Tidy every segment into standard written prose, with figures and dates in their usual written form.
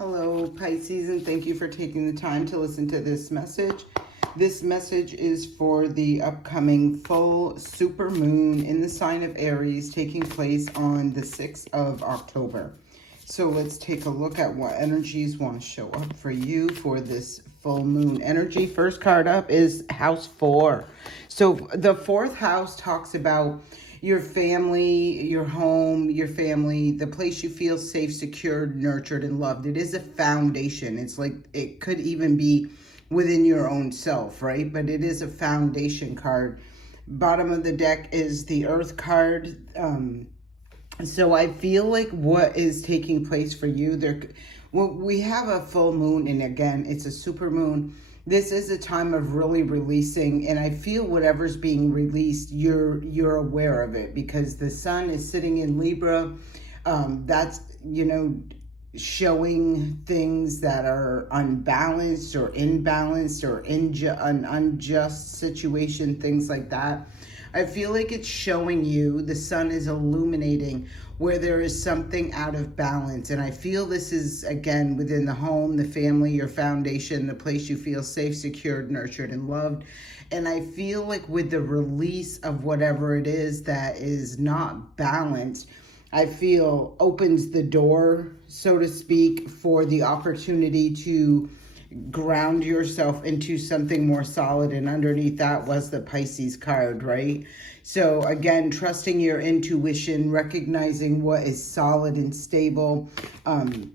Hello, Pisces, and thank you for taking the time to listen to this message. This message is for the upcoming full super moon in the sign of Aries taking place on the 6th of October. So let's take a look at what energies want to show up for you for this full moon energy. First card up is House 4. So the fourth house talks about your family, your home, your family, the place you feel safe, secured, nurtured, and loved. It is a foundation. It's like it could even be within your own self, right? But it is a foundation card. Bottom of the deck is the Earth card. So I feel like what is taking place for you, we have a full moon, and again, it's a super moon. This is a time of really releasing, and I feel whatever's being released, you're aware of it because the sun is sitting in Libra. That's, showing things that are unbalanced or imbalanced or an unjust situation, things like that. I feel like it's showing you, the sun is illuminating where there is something out of balance. And I feel this is, again, within the home, the family, your foundation, the place you feel safe, secured, nurtured, and loved. And I feel like with the release of whatever it is that is not balanced, I feel opens the door, so to speak, for the opportunity to ground yourself into something more solid. And underneath that was the Pisces card, right? So again, trusting your intuition, recognizing what is solid and stable, and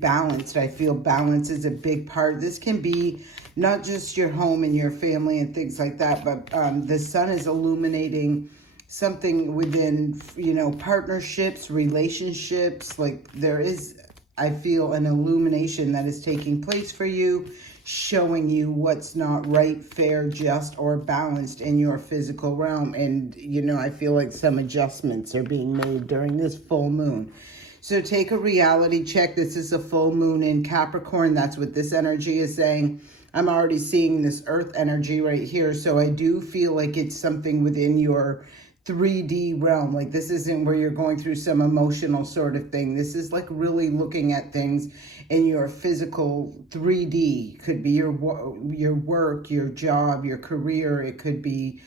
balanced. I feel balance is a big part. This can be not just your home and your family and things like that, but the sun is illuminating something within, partnerships, relationships. Like there is, I feel, an illumination that is taking place for you, showing you what's not right, fair, just, or balanced in your physical realm. And, I feel like some adjustments are being made during this full moon. So take a reality check. This is a full moon in Capricorn. That's what this energy is saying. I'm already seeing this earth energy right here. So I do feel like it's something within your 3D realm. Like this isn't where you're going through some emotional sort of thing. This is like really looking at things in your physical 3D. Could be your work, your job, your career. It could be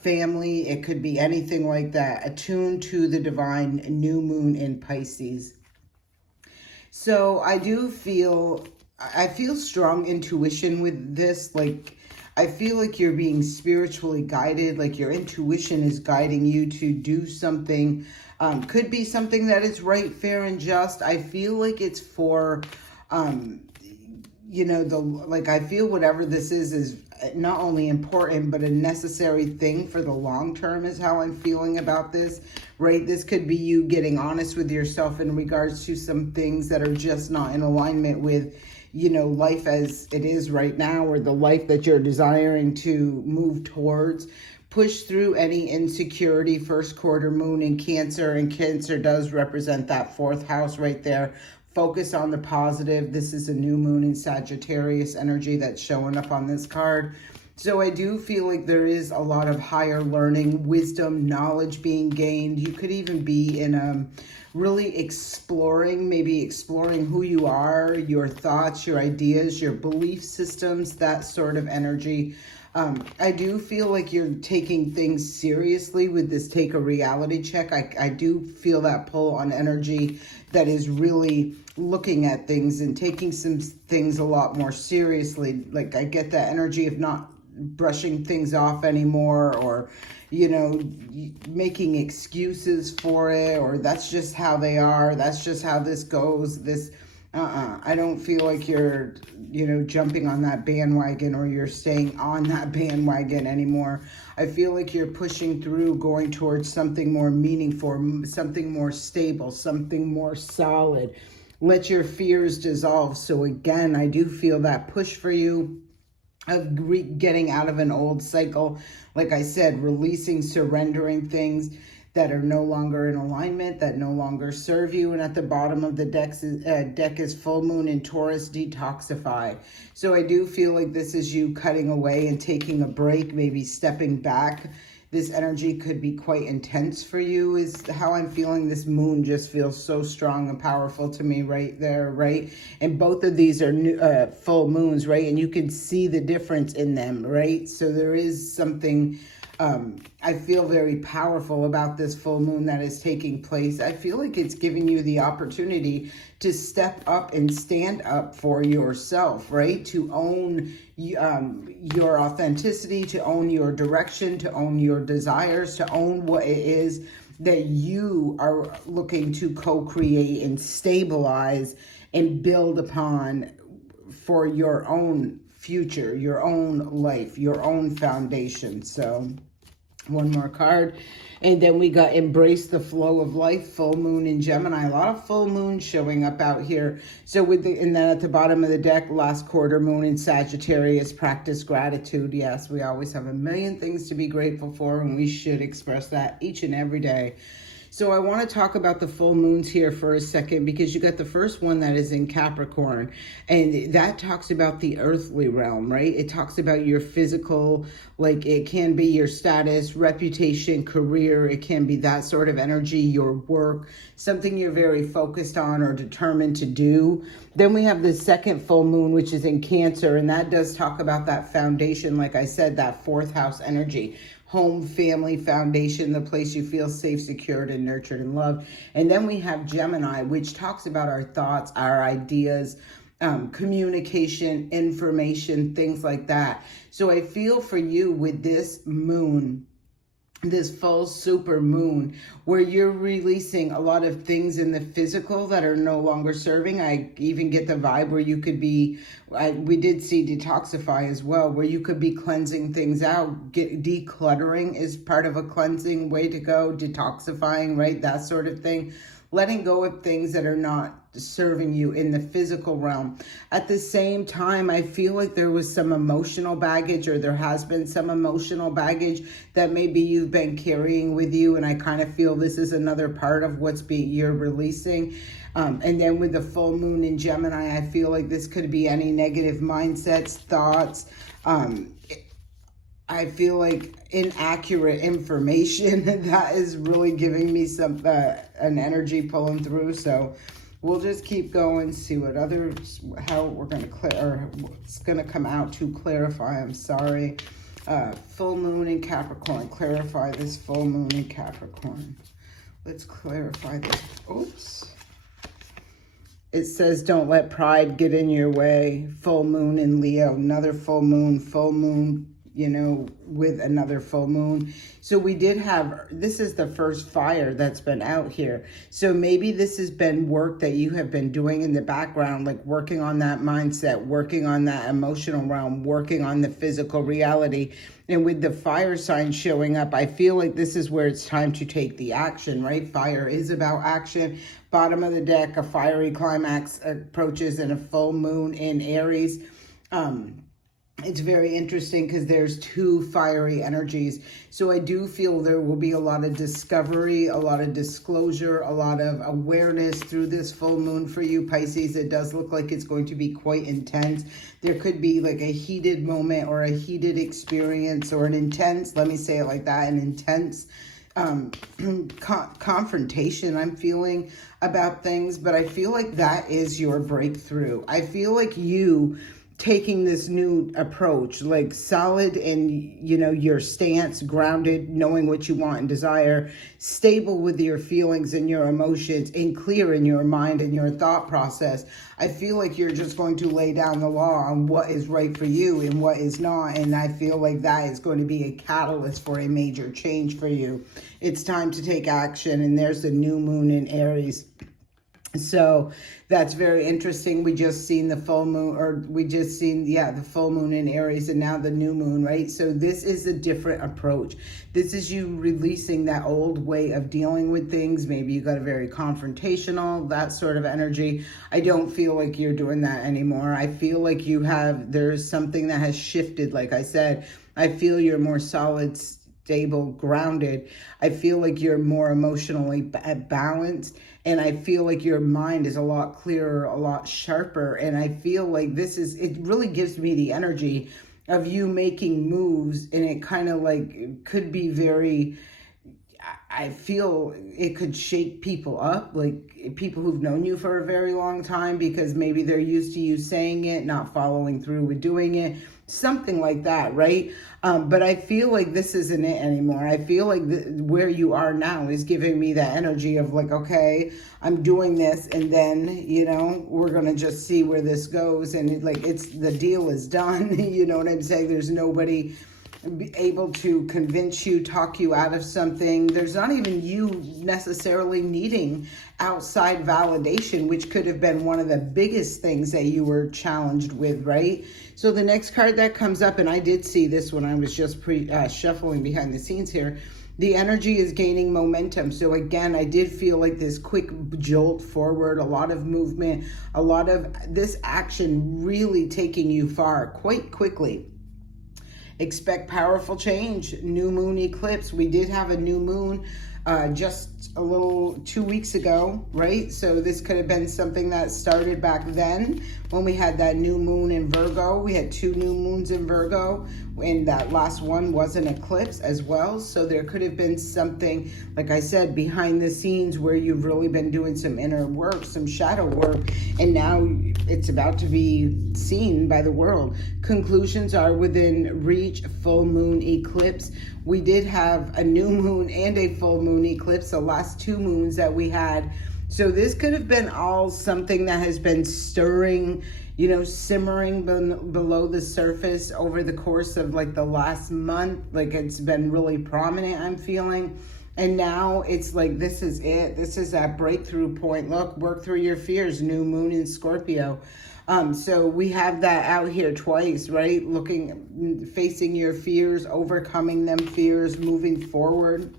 family. It could be anything like that. Attuned to the divine new moon in Pisces. So I feel strong intuition with this. Like I feel like you're being spiritually guided, like your intuition is guiding you to do something. Could be something that is right, fair, and just. I feel like it's for, I feel whatever this is not only important, but a necessary thing for the long term is how I'm feeling about this, right? This could be you getting honest with yourself in regards to some things that are just not in alignment with life as it is right now, or the life that you're desiring to move towards. Push through any insecurity. First quarter moon in Cancer, and Cancer does represent that fourth house right there. Focus on the positive. This is a new moon in Sagittarius energy that's showing up on this card. So I do feel like there is a lot of higher learning, wisdom, knowledge being gained. You could even be in really exploring who you are, your thoughts, your ideas, your belief systems, that sort of energy. I do feel like you're taking things seriously with this take a reality check. I do feel that pull on energy that is really looking at things and taking some things a lot more seriously. Like I get that energy of not brushing things off anymore, or making excuses for it, or that's just how they are, that's just how this goes. I don't feel like you're jumping on that bandwagon, or you're staying on that bandwagon anymore. I feel like you're pushing through, going towards something more meaningful, something more stable, something more solid. Let your fears dissolve. So again, I do feel that push for you of getting out of an old cycle. Like I said, releasing, surrendering things that are no longer in alignment, that no longer serve you. And at the bottom of the deck is full moon in Taurus, detoxify. So I do feel like this is you cutting away and taking a break, maybe stepping back This energy could be quite intense for you is how I'm feeling. This moon just feels so strong and powerful to me right there, right? And both of these are new, full moons, right? And you can see the difference in them, right? So there is something I feel very powerful about this full moon that is taking place. I feel like it's giving you the opportunity to step up and stand up for yourself, right? To own your authenticity, to own your direction, to own your desires, to own what it is that you are looking to co-create and stabilize and build upon for your own future, your own life, your own foundation. So one more card. And then we got embrace the flow of life, full moon in Gemini. A lot of full moon showing up out here. So and then at the bottom of the deck, last quarter moon in Sagittarius, practice gratitude. Yes, we always have a million things to be grateful for, and we should express that each and every day. So I want to talk about the full moons here for a second, because you got the first one that is in Capricorn, and that talks about the earthly realm, right? It talks about your physical, like it can be your status, reputation, career. It can be that sort of energy, your work, something you're very focused on or determined to do. Then we have the second full moon, which is in Cancer, and that does talk about that foundation, like I said, that fourth house energy. Home, family, foundation, the place you feel safe, secured, and nurtured and loved. And then we have Gemini, which talks about our thoughts, our ideas, communication, information, things like that. So I feel for you with this moon, this full super moon, where you're releasing a lot of things in the physical that are no longer serving. I even get the vibe where you could be, we did see detoxify as well, where you could be cleansing things out. Decluttering is part of a cleansing way to go, detoxifying, right? That sort of thing. Letting go of things that are not serving you in the physical realm. At the same time, I feel like there was some emotional baggage, or there has been some emotional baggage that maybe you've been carrying with you. And I kind of feel this is another part of what's you're releasing. And then with the full moon in Gemini, I feel like this could be any negative mindsets, thoughts, I feel like inaccurate information that is really giving me some an energy pulling through. So we'll just keep going, see what others, how we're going to clear, or what's going to come out to clarify. I'm sorry. Full moon in Capricorn. Clarify this full moon in Capricorn. Let's clarify this. Oops. It says, don't let pride get in your way. Full moon in Leo. Another full moon, you know, with another full moon. So we did have, this is the first fire that's been out here. So maybe this has been work that you have been doing in the background, like working on that mindset, working on that emotional realm, working on the physical reality. And with the fire sign showing up, I feel like this is where it's time to take the action, right? Fire is about action. Bottom of the deck, a fiery climax approaches in a full moon in Aries. It's very interesting because there's two fiery energies. So I do feel there will be a lot of discovery, a lot of disclosure, a lot of awareness through this full moon for you, Pisces. It does look like it's going to be quite intense. There could be like a heated moment or a heated experience, or an intense, let me say it like that, an intense confrontation I'm feeling about things. But I feel like that is your breakthrough. I feel like you taking this new approach, like solid in, you know, your stance, grounded, knowing what you want and desire, stable with your feelings and your emotions, and clear in your mind and your thought process. I feel like you're just going to lay down the law on what is right for you and what is not. And I feel like that is going to be a catalyst for a major change for you. It's time to take action. And there's the new moon in Aries. So that's very interesting. We just seen the full moon, or we just seen, the full moon in Aries, and now the new moon, right? So this is a different approach. This is you releasing that old way of dealing with things. Maybe you got a very confrontational, that sort of energy. I don't feel like you're doing that anymore. I feel like there's something that has shifted. Like I said, I feel you're more solid, stable, grounded. I feel like you're more emotionally balanced. And I feel like your mind is a lot clearer, a lot sharper. And I feel like it really gives me the energy of you making moves, and it kind of like could be very, I feel it could shake people up, like people who've known you for a very long time, because maybe they're used to you saying it, not following through with doing it, something like that, right? But I feel like this isn't it anymore. I feel like where you are now is giving me that energy of like, okay, I'm doing this, and then, we're going to just see where this goes. And the deal is done. You know what I'm saying? There's nobody be able to convince you, talk you out of something. There's not even you necessarily needing outside validation, which could have been one of the biggest things that you were challenged with, right? So the next card that comes up, and I did see this when I was just shuffling behind the scenes here, the energy is gaining momentum. So again, I did feel like this quick jolt forward, a lot of movement, a lot of this action really taking you far quite quickly. Expect powerful change. New moon eclipse. We did have a new moon just a little 2 weeks ago, right? So this could have been something that started back then when we had that new moon in Virgo. We had 2 new moons in Virgo, and that last one was an eclipse as well. So there could have been something, like I said, behind the scenes where you've really been doing some inner work, some shadow work, and now it's about to be seen by the world. Conclusions are within reach. Full moon eclipse. We did have a new moon and a full moon eclipse, the last 2 moons that we had. So this could have been all something that has been stirring, simmering below the surface over the course of like the last month. Like it's been really prominent, I'm feeling. And now it's like, this is it. This is that breakthrough point. Look, work through your fears. New moon in Scorpio. So we have that out here twice, right? Facing your fears, overcoming them fears, moving forward.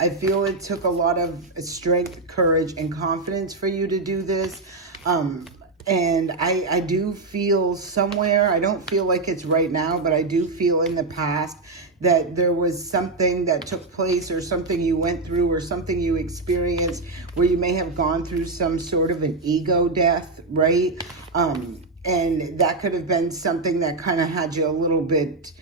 I feel it took a lot of strength, courage, and confidence for you to do this. And I do feel somewhere, I don't feel like it's right now, but I do feel in the past that there was something that took place, or something you went through, or something you experienced where you may have gone through some sort of an ego death, right? And that could have been something that kind of had you a little bit,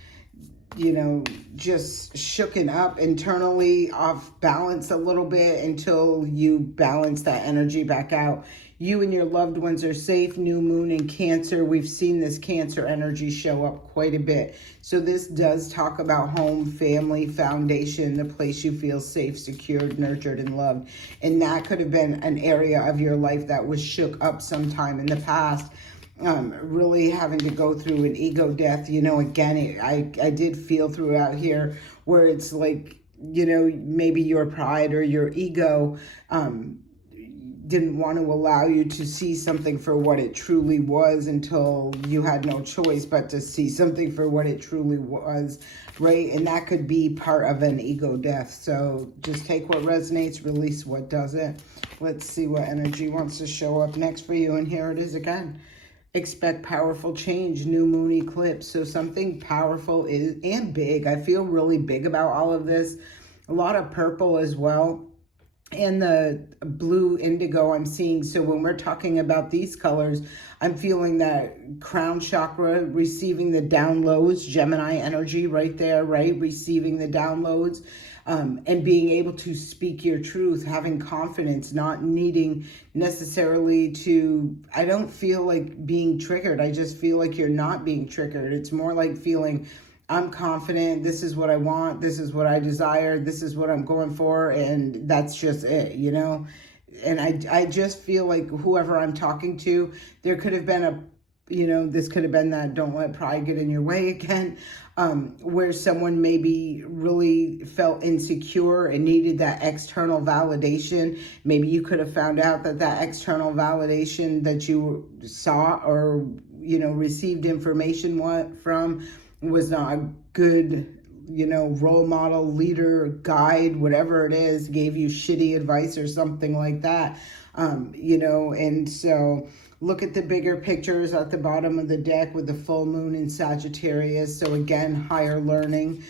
just shooken up internally, off balance a little bit, until you balance that energy back out. You and your loved ones are safe. New moon in Cancer. We've seen this Cancer energy show up quite a bit. So this does talk about home, family, foundation, the place you feel safe, secured, nurtured, and loved. And that could have been an area of your life that was shook up sometime in the past. Really having to go through an ego death, again, I did feel throughout here where it's like, maybe your pride or your ego didn't want to allow you to see something for what it truly was, until you had no choice but to see something for what it truly was, right? And that could be part of an ego death. So just take what resonates, release what doesn't. Let's see what energy wants to show up next for you. And here it is again. Expect powerful change, new moon eclipse. So something powerful and big. I feel really big about all of this. A lot of purple as well. And the blue indigo I'm seeing. So when we're talking about these colors, I'm feeling that crown chakra, receiving the downloads, Gemini energy right there, right? Receiving the downloads. And being able to speak your truth, having confidence, not needing necessarily to, I don't feel like being triggered. I just feel like you're not being triggered. It's more like feeling, I'm confident, this is what I want, this is what I desire, this is what I'm going for, and that's just it, And I just feel like whoever I'm talking to, there could have been this could have been that don't let pride get in your way again, where someone maybe really felt insecure and needed that external validation. Maybe you could have found out that external validation that you saw or, received information from was not a good, role model, leader, guide, whatever it is, gave you shitty advice or something like that, and so Look at the bigger pictures at the bottom of the deck with the full moon in Sagittarius. So again, higher learning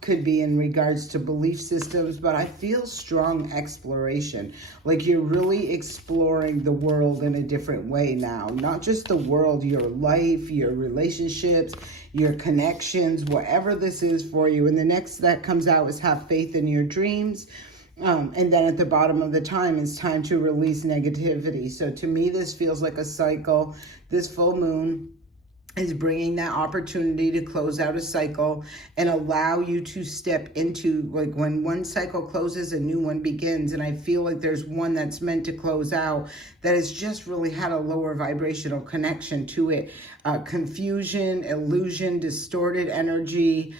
could be in regards to belief systems, but I feel strong exploration. Like you're really exploring the world in a different way now. Not just the world, your life, your relationships, your connections, whatever this is for you. And the next that comes out is have faith in your dreams. And then at the bottom of the time, it's time to release negativity. So to me, this feels like a cycle. This full moon is bringing that opportunity to close out a cycle and allow you to step into, like, when one cycle closes, a new one begins. And I feel like there's one that's meant to close out that has just really had a lower vibrational connection to it. Confusion, illusion, distorted energy,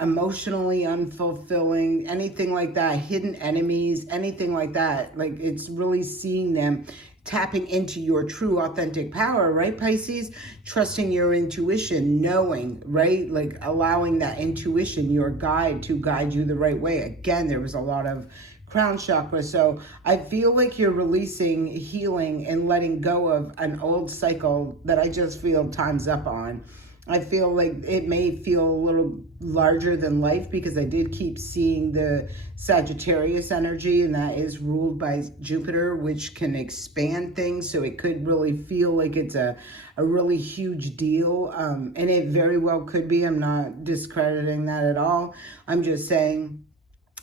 emotionally unfulfilling, anything like that, hidden enemies, anything like that. Like, it's really seeing them tapping into your true authentic power, right, Pisces? Trusting your intuition, knowing, right? Like allowing that intuition, your guide, to guide you the right way. Again, there was a lot of crown chakra. So I feel like you're releasing, healing, and letting go of an old cycle that I just feel time's up on. I feel like it may feel a little larger than life because I did keep seeing the Sagittarius energy, and that is ruled by Jupiter, which can expand things. So it could really feel like it's a really huge deal. And it very well could be. I'm not discrediting that at all. I'm just saying,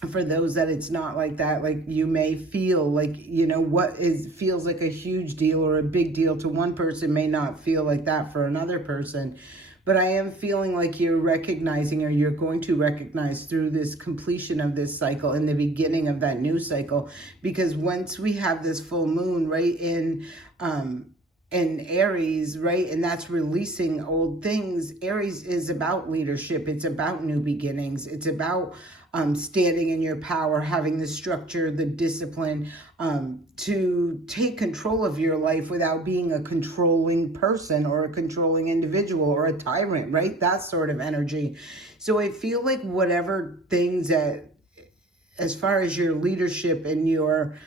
for those that it's not like that, like you may feel like, you know, feels like a huge deal or a big deal to one person may not feel like that for another person. But I am feeling like you're recognizing, or you're going to recognize through this completion of this cycle and the beginning of that new cycle. Because once we have this full moon, right, in Aries, right, and that's releasing old things. Aries is about leadership. It's about new beginnings. It's about standing in your power, having the structure, the discipline to take control of your life without being a controlling person or a controlling individual or a tyrant, right? That sort of energy. So I feel like whatever things that, as far as your leadership and your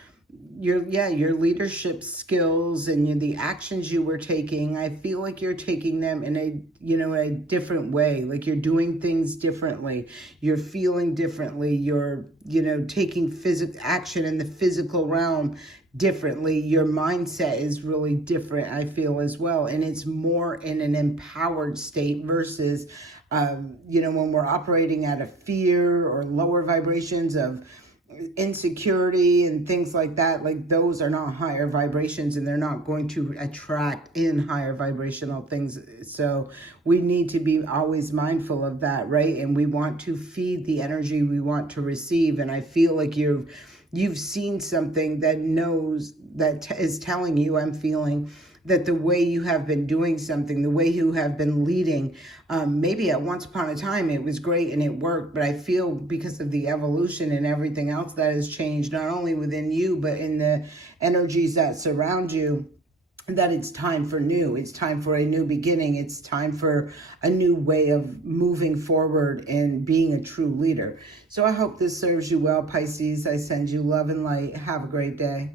leadership skills and the actions you were taking, I feel like you're taking them in a different way. Like you're doing things differently. You're feeling differently. You're, taking action in the physical realm differently. Your mindset is really different, I feel, as well. And it's more in an empowered state versus, when we're operating out of fear or lower vibrations of insecurity and things like that. Like those are not higher vibrations, and they're not going to attract in higher vibrational things. So we need to be always mindful of that, right? And we want to feed the energy we want to receive. And I feel like you've seen something that is telling you, I'm feeling that the way you have been doing something, the way you have been leading, maybe at once upon a time it was great and it worked, but I feel because of the evolution and everything else that has changed, not only within you, but in the energies that surround you, that it's time for new. It's time for a new beginning. It's time for a new way of moving forward and being a true leader. So I hope this serves you well, Pisces. I send you love and light. Have a great day.